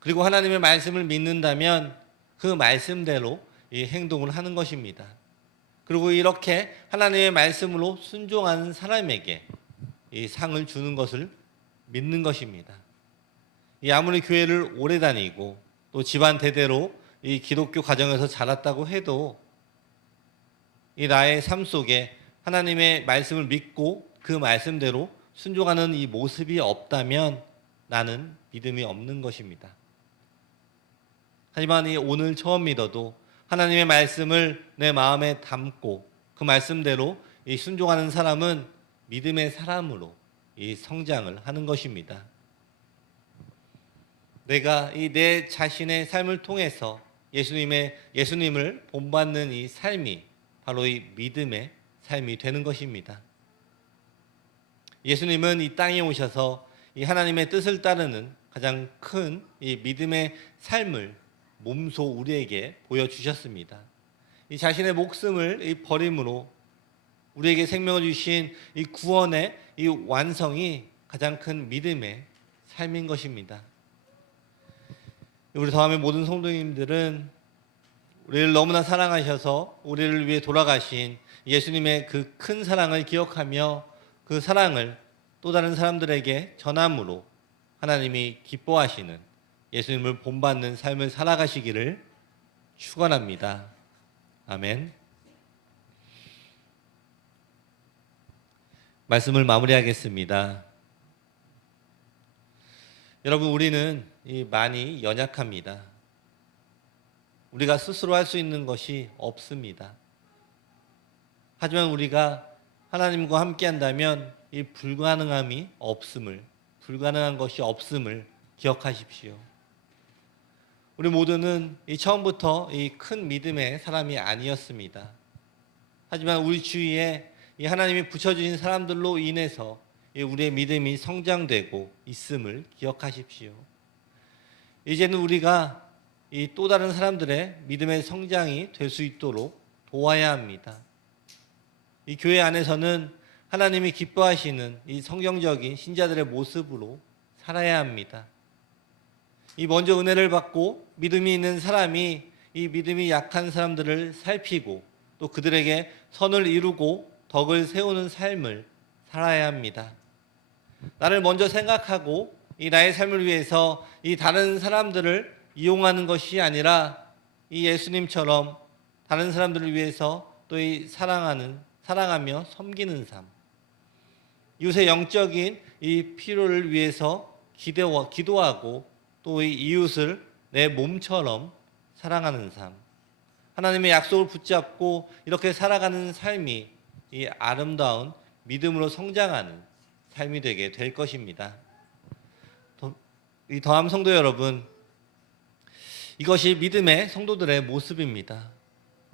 그리고 하나님의 말씀을 믿는다면 그 말씀대로 이 행동을 하는 것입니다. 그리고 이렇게 하나님의 말씀으로 순종하는 사람에게 이 상을 주는 것을 믿는 것입니다. 이 아무리 교회를 오래 다니고 또 집안 대대로 이 기독교 가정에서 자랐다고 해도 이 나의 삶 속에 하나님의 말씀을 믿고 그 말씀대로 순종하는 이 모습이 없다면 나는 믿음이 없는 것입니다. 하지만 이 오늘 처음 믿어도 하나님의 말씀을 내 마음에 담고 그 말씀대로 이 순종하는 사람은 믿음의 사람으로 이 성장을 하는 것입니다. 내가 이 내 자신의 삶을 통해서 예수님을 본받는 이 삶이 바로 이 믿음의 삶이 되는 것입니다. 예수님은 이 땅에 오셔서 이 하나님의 뜻을 따르는 가장 큰 이 믿음의 삶을 몸소 우리에게 보여주셨습니다. 이 자신의 목숨을 이 버림으로 우리에게 생명을 주신 이 구원의 이 완성이 가장 큰 믿음의 삶인 것입니다. 우리 더함의 모든 성도님들은 우리를 너무나 사랑하셔서 우리를 위해 돌아가신 예수님의 그 큰 사랑을 기억하며 그 사랑을 또 다른 사람들에게 전함으로 하나님이 기뻐하시는 예수님을 본받는 삶을 살아가시기를 축원합니다. 아멘. 말씀을 마무리하겠습니다. 여러분, 우리는 많이 연약합니다. 우리가 스스로 할 수 있는 것이 없습니다. 하지만 우리가 하나님과 함께 한다면 이 불가능한 것이 없음을 기억하십시오. 우리 모두는 이 처음부터 이 큰 믿음의 사람이 아니었습니다. 하지만 우리 주위에 이 하나님이 붙여주신 사람들로 인해서 우리의 믿음이 성장되고 있음을 기억하십시오. 이제는 우리가 이 또 다른 사람들의 믿음의 성장이 될 수 있도록 도와야 합니다. 이 교회 안에서는 하나님이 기뻐하시는 이 성경적인 신자들의 모습으로 살아야 합니다. 이 먼저 은혜를 받고 믿음이 있는 사람이 이 믿음이 약한 사람들을 살피고 또 그들에게 선을 이루고 덕을 세우는 삶을 살아야 합니다. 나를 먼저 생각하고 이 나의 삶을 위해서 이 다른 사람들을 이용하는 것이 아니라 이 예수님처럼 다른 사람들을 위해서 또 이 사랑하며 섬기는 삶, 이웃의 영적인 이 필요를 위해서 기도하고 또 이 이웃을 내 몸처럼 사랑하는 삶, 하나님의 약속을 붙잡고 이렇게 살아가는 삶이 이 아름다운 믿음으로 성장하는 삶이 되게 될 것입니다. 이 더함 성도 여러분, 이것이 믿음의 성도들의 모습입니다.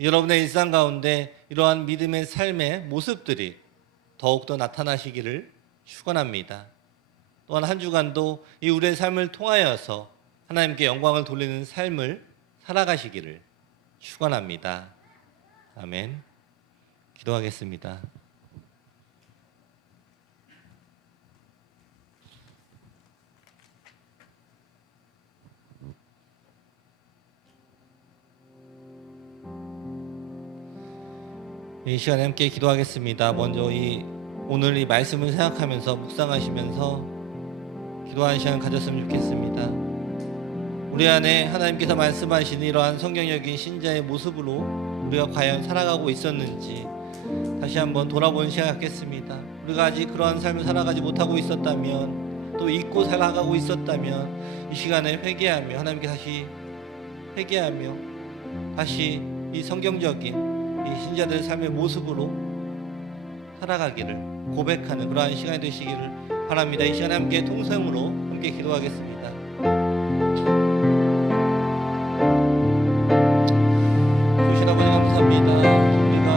여러분의 일상 가운데 이러한 믿음의 삶의 모습들이 더욱더 나타나시기를 축원합니다. 또한 한 주간도 이 우리의 삶을 통하여서 하나님께 영광을 돌리는 삶을 살아가시기를 축원합니다. 아멘. 기도하겠습니다. 이 시간에 함께 기도하겠습니다. 먼저 오늘 이 말씀을 생각하면서 묵상하시면서 기도하는 시간 가졌으면 좋겠습니다. 우리 안에 하나님께서 말씀하신 이러한 성경적인 신자의 모습으로 우리가 과연 살아가고 있었는지 다시 한번 돌아보는 시간 갖겠습니다. 우리가 아직 그러한 삶을 살아가지 못하고 있었다면, 또 잊고 살아가고 있었다면 이 시간에 회개하며 하나님께 다시 회개하며 다시 이 성경적인 이 신자들의 삶의 모습으로 살아가기를 고백하는 그러한 시간이 되시기를 바랍니다. 이 시간에 함께 통성으로 함께 기도하겠습니다. 주신 아버지 감사합니다.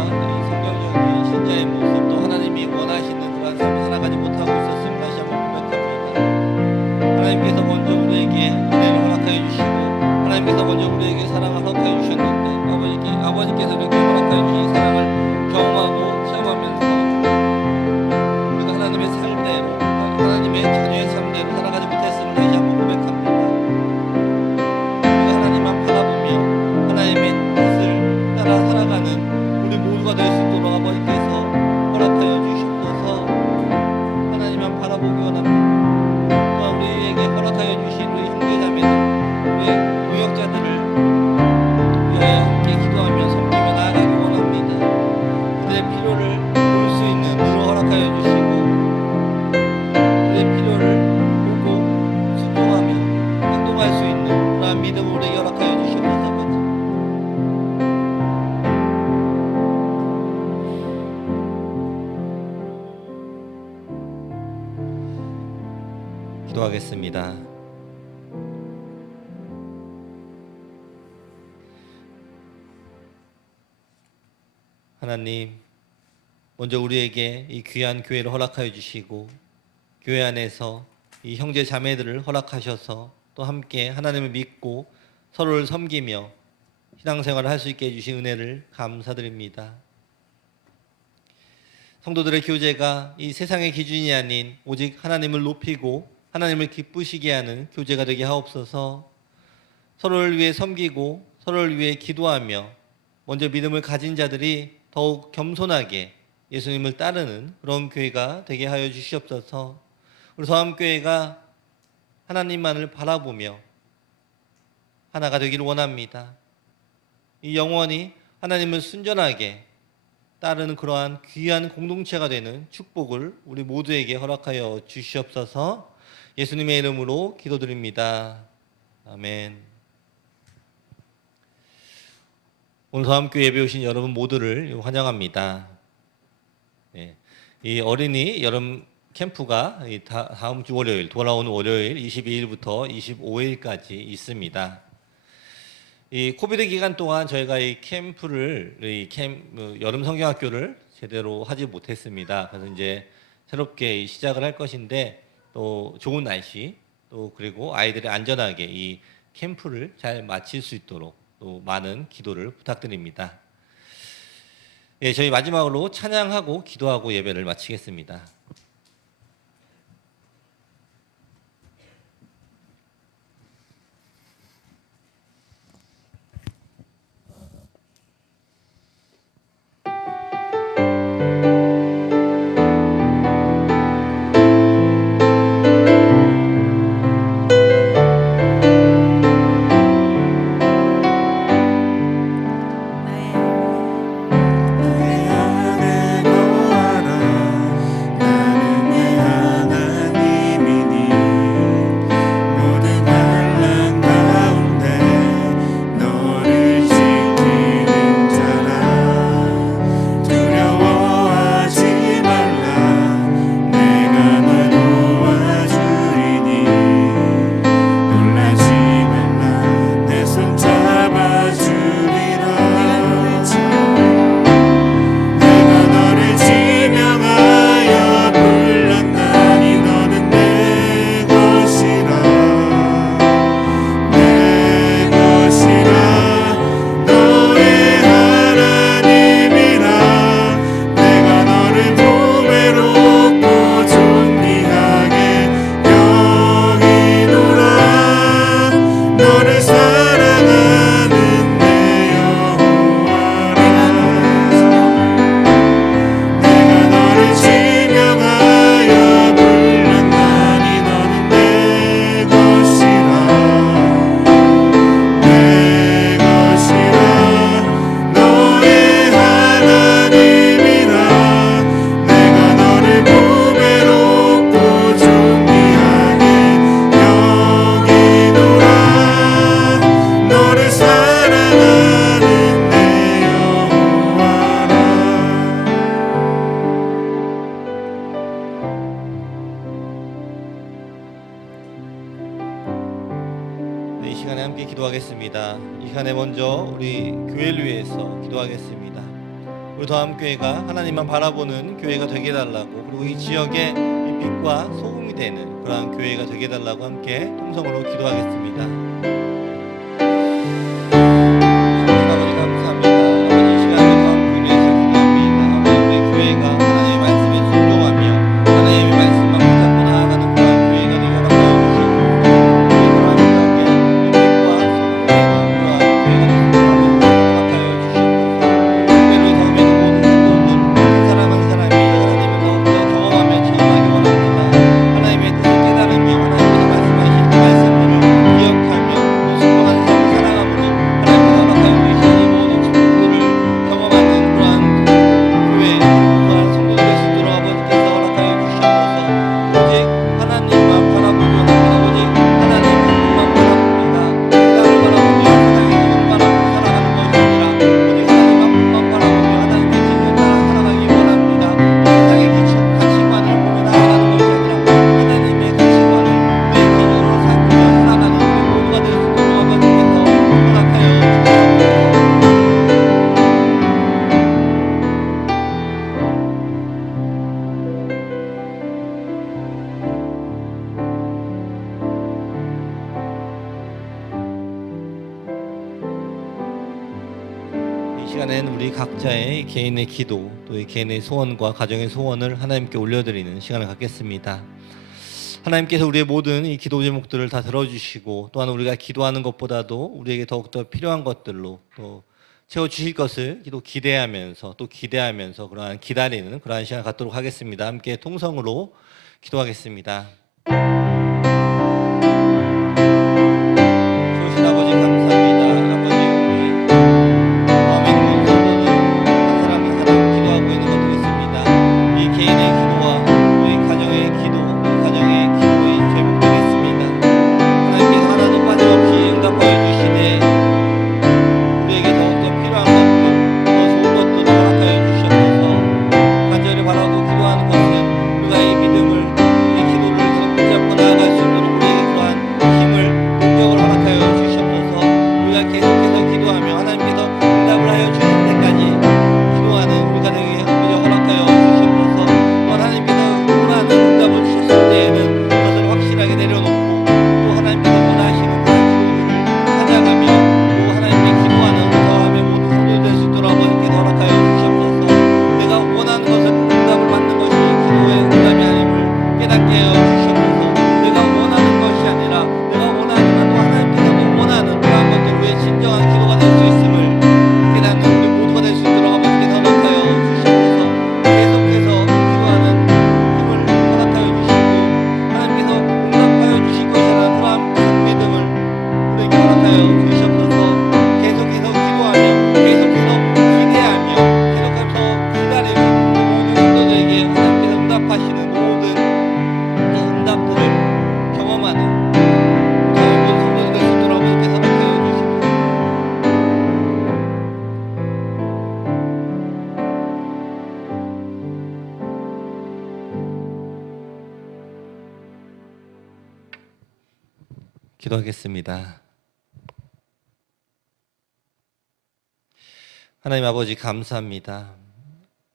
기도하겠습니다. 하나님, 먼저 우리에게 이 귀한 교회를 허락하여 주시고 교회 안에서 이 형제 자매들을 허락하셔서 또 함께 하나님을 믿고 서로를 섬기며 신앙생활을 할 수 있게 해주신 은혜를 감사드립니다. 성도들의 교제가 이 세상의 기준이 아닌 오직 하나님을 높이고 하나님을 기쁘시게 하는 교제가 되게 하옵소서. 서로를 위해 섬기고 서로를 위해 기도하며 먼저 믿음을 가진 자들이 더욱 겸손하게 예수님을 따르는 그런 교회가 되게 하여 주시옵소서. 우리 서암교회가 하나님만을 바라보며 하나가 되기를 원합니다. 이 영원히 하나님을 순전하게 따르는 그러한 귀한 공동체가 되는 축복을 우리 모두에게 허락하여 주시옵소서. 예수님의 이름으로 기도드립니다. 아멘. 오늘 서암교회 예배 오신 여러분 모두를 환영합니다. 네, 이 어린이 여름 캠프가 다음 주 월요일, 돌아오는 월요일 22일부터 25일까지 있습니다. 이 코비드 기간 동안 저희가 이 캠프를 여름 성경학교를 제대로 하지 못했습니다. 그래서 이제 새롭게 시작을 할 것인데 또 좋은 날씨 또 그리고 아이들이 안전하게 이 캠프를 잘 마칠 수 있도록 또 많은 기도를 부탁드립니다. 예, 저희 마지막으로 찬양하고 기도하고 예배를 마치겠습니다. 기도하겠습니다. 이 시간에 먼저 우리 교회를 위해서 기도하겠습니다. 우리 더함교회가 하나님만 바라보는 교회가 되게 해달라고, 그리고 이 지역에 이 빛과 소금이 되는 그러한 교회가 되게 해달라고 함께 통성으로 기도하겠습니다. 아버지 감사합니다. 아버지 이 시간에 더함교회를 위해서 기도합니다. 아버지 우리 교회가 하나님의 말씀에 순종하며 하나님의 말씀만 붙잡고 나아가는 그러한 교회가 되게 하라고 시간엔 우리 각자의 개인의 기도, 또 이 개인의 소원과 가정의 소원을 하나님께 올려드리는 시간을 갖겠습니다. 하나님께서 우리의 모든 이 기도 제목들을 다 들어주시고, 또한 우리가 기도하는 것보다도 우리에게 더욱더 필요한 것들로 또 채워주실 것을 기대하면서 또 기대하면서 그러한 기다리는 그러한 시간 갖도록 하겠습니다. 함께 통성으로 기도하겠습니다. 좋으신 아버지 감사합니다. 아버지, 우리 마음에 있는 성도들 한 사람 한 사람 기도하고 있는 것들이 있습니다. 이 개인의 기도와 우리 가정의 기도, 가정의 기도의 제목들이 있습니다. 하나님께서 하나도 빠짐없이 응답하여 주시되 우리에게 더욱더 필요한 것도 더 좋은 것도 허락하여 주시옵소서. 간절히 바라고 기도하는 것은 우리가 이 믿음을, 이 기도를 붙잡고 나아갈 수 있도록 우리에게 그러한 힘을, 능력을 허락하여 주시옵소서. 우리가 계속해서 기도하며 하나님께서 응답을 하여 주실 때까지 기도하는 우리가 되게 허락하여 주시옵소서. 또 하나님께서 원하는 응답을 주셨을 때에는 그것을 확실하게 내려놓고 또 하나님께서 원하시는 그 기도를 찾아가며 또 하나님께 기도하는 더함의 모든 성도들 될 수 있도록 아버지께서 허락하여 주시옵소서. 내가 원하는 것을 응답을 받는 것이 기도의 응답이 아님을 깨닫게 하여 주시옵소서. 내가 원하는 것이 아니라 내가 원하는 또 하나님께서도 원하는 그러한 것들의 진정한 기도가 될 수 있음을 깨닫는 우리 모두가 될 수 있도록 아버지께서 허락하여 주시옵소서. 계속해서 기도하는 힘을 허락하여 주시고 하나님께서 응답하여 주실 것이라는 그러한 큰 믿음을 우리에게 허락하여 주시옵소서. 계속해서 기도하며 계속해서 기대하며 계속해서 기다리는 모든 성도들에게 하나님께서 응답하시는 모든 이 응답들을 경험하는 저희 모든 성도들 될 수 있도록 아버지께서 허락하여 주시옵소서. 기도하겠습니다. 하나님 아버지 감사합니다.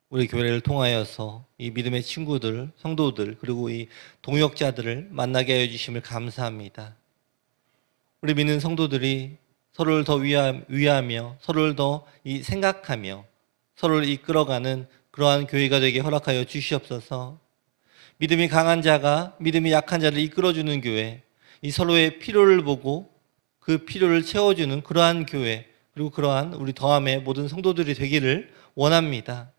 우리 교회를 통하여서 이 믿음의 친구들, 성도들, 그리고 이 동역자들을 만나게 하여 주심을 감사합니다. 우리 믿는 성도들이 서로를 더 위하며 서로를 더 생각하며 서로를 이끌어가는 그러한 교회가 되게 허락하여 주시옵소서. 믿음이 강한 자가 믿음이 약한 자를 이끌어주는 교회, 이 서로의 필요를 보고 그 필요를 채워주는 그러한 교회, 그리고 그러한 우리 더함의 모든 성도들이 되기를 원합니다.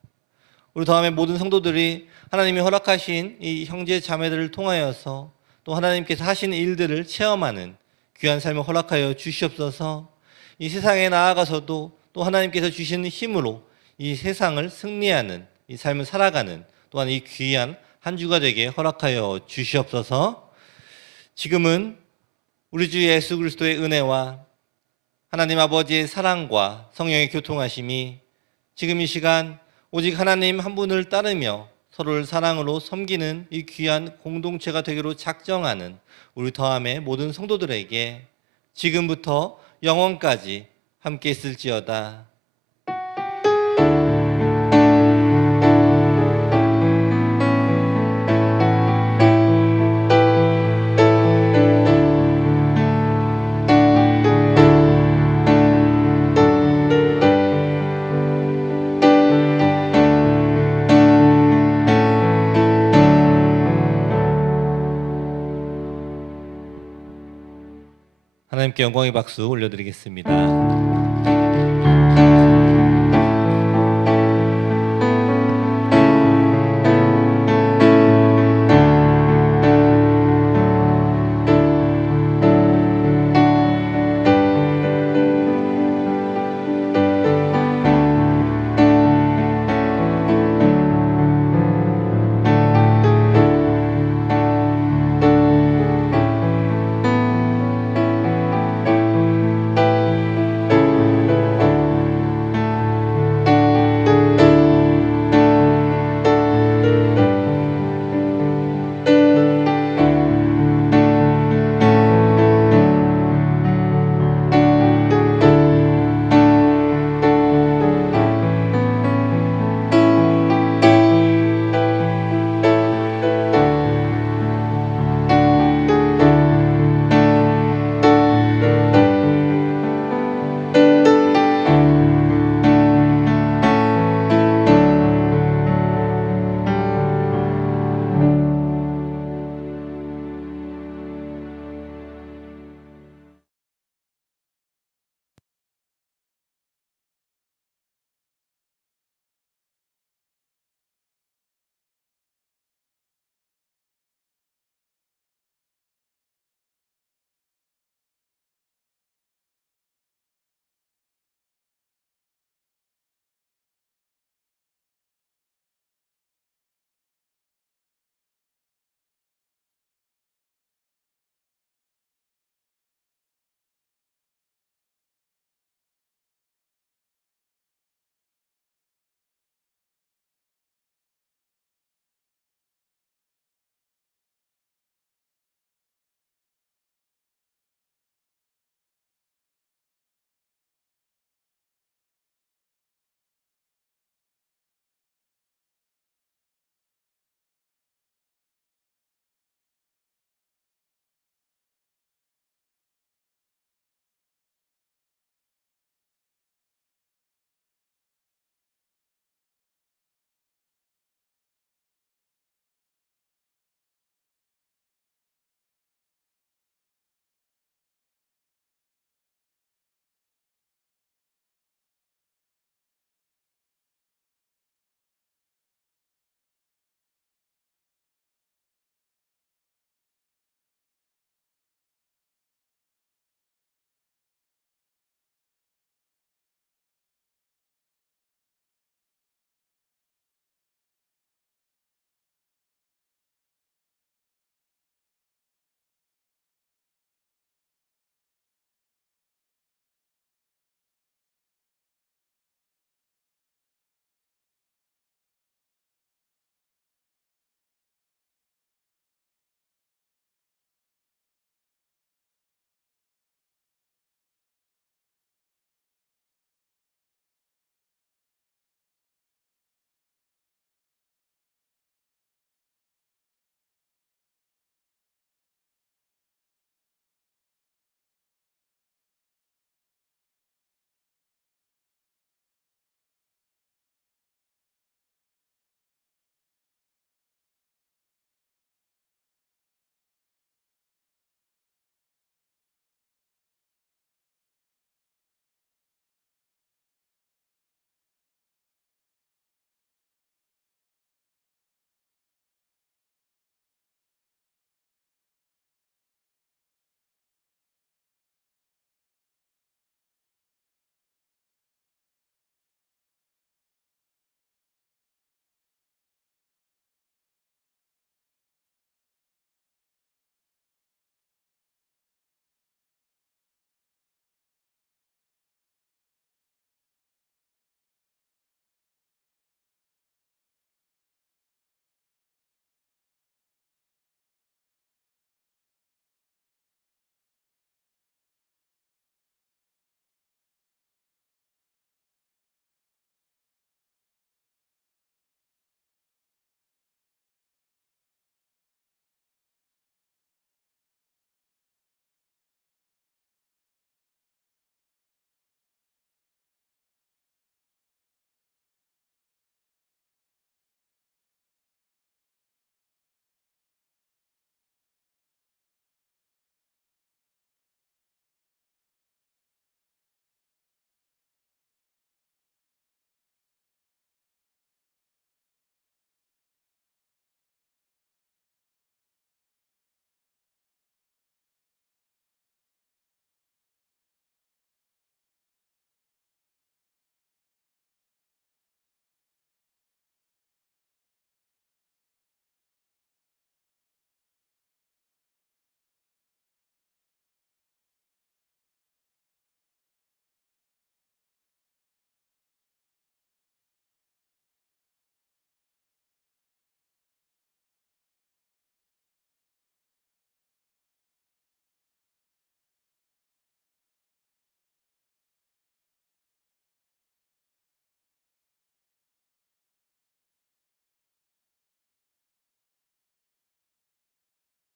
우리 더함의 모든 성도들이 하나님이 허락하신 이 형제 자매들을 통하여서 또 하나님께서 하신 일들을 체험하는 귀한 삶을 허락하여 주시옵소서. 이 세상에 나아가서도 또 하나님께서 주시는 힘으로 이 세상을 승리하는 이 삶을 살아가는 또한 이 귀한 한 주가 되게 허락하여 주시옵소서. 지금은 우리 주 예수 그리스도의 은혜와 하나님 아버지의 사랑과 성령의 교통하심이 지금 이 시간 오직 하나님 한 분을 따르며 서로를 사랑으로 섬기는 이 귀한 공동체가 되기로 작정하는 우리 더함의 모든 성도들에게 지금부터 영원까지 함께 있을지어다. 하나님께 영광의 박수 올려드리겠습니다.